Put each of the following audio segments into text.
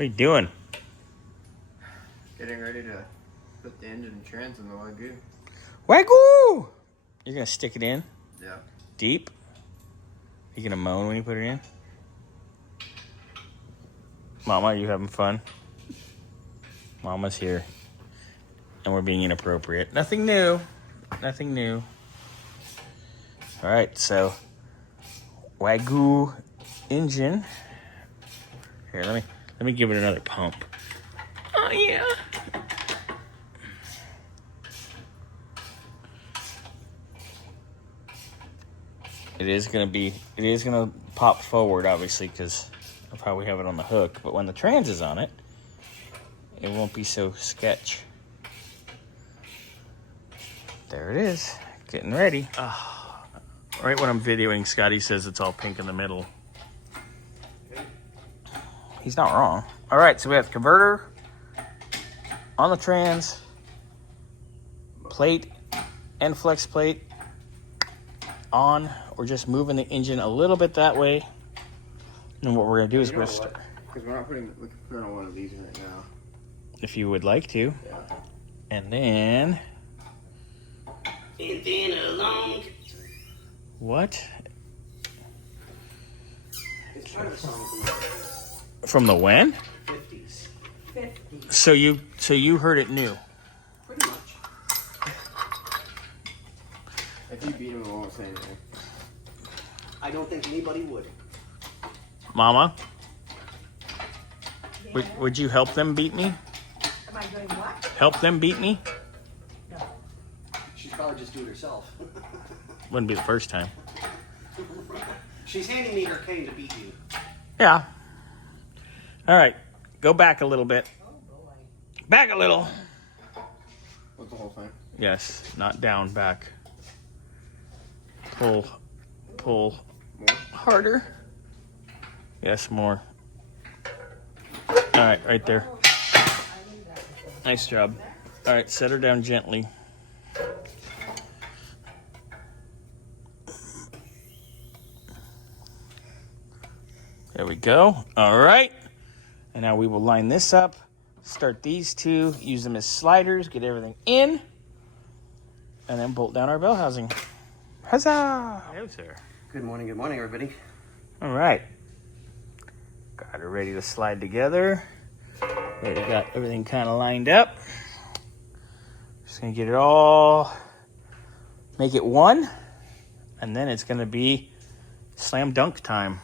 What are you doing? Getting ready to put the engine and trans in the Wagyu. Wagyu! You're gonna stick it in? Yeah. Deep? You gonna moan when you put it in? Mama, are you having fun? Mama's here. And we're being inappropriate. Nothing new. Nothing new. Alright, so Wagyu engine. Here, let me give it another pump. Oh yeah. It is gonna pop forward, obviously, because of how we have it on the hook. But when the trans is on it, it won't be so sketch. There it is, getting ready. Oh, right when I'm videoing, Scotty says it's all pink in the middle. He's not wrong. All right, so we have the converter on the trans, plate and flex plate on. We're just moving the engine a little bit that way. And what we're gonna do is we're start. Because we're not putting on one of these right now. If you would like to. Yeah. And then. What? It's part of the song From the when? 50s. So you heard it new. Pretty much. If you beat him, I won't say anything. I don't think anybody would. Mama? Would you help them beat me? Am I doing what? Help them beat me? No. She'd probably just do it herself. Wouldn't be the first time. She's handing me her cane to beat you. Yeah. All right. Go back a little bit. Oh boy. Back a little. What's the whole thing? Yes. Not down, back. Pull. More? Harder. Yes, more. All right, right there. Nice job. All right, set her down gently. There we go. All right. And now we will line this up, start these two, use them as sliders, get everything in, and then bolt down our bell housing. Huzzah! Hello, sir. Good morning, everybody. All right. Got her ready to slide together. Already got everything kind of lined up. Just going to get it all, make it one, and then it's going to be slam dunk time.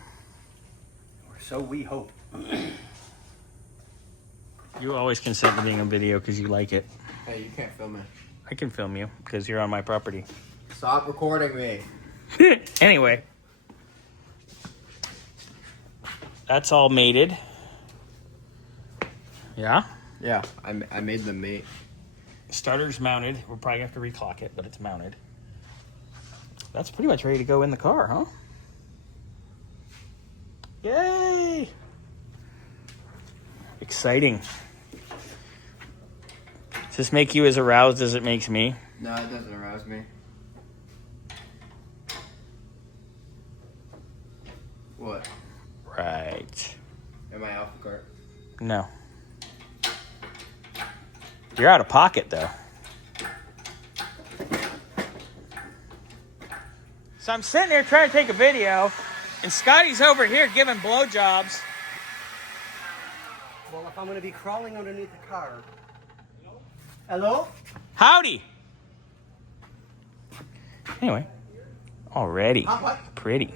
Or so we hope. You always consent to being on video because you like it. Hey, you can't film me. I can film you because you're on my property. Stop recording me. Anyway. That's all mated. Yeah? Yeah, I made the mate. Starter's mounted. We'll probably have to reclock it, but it's mounted. That's pretty much ready to go in the car, huh? Yay! Exciting. Does this make you as aroused as it makes me? No, it doesn't arouse me. What? Right. Am I off the cart? No. You're out of pocket, though. So I'm sitting there trying to take a video, and Scotty's over here giving blowjobs. Well, if I'm going to be crawling underneath the car. Hello? Howdy! Anyway, already What? pretty.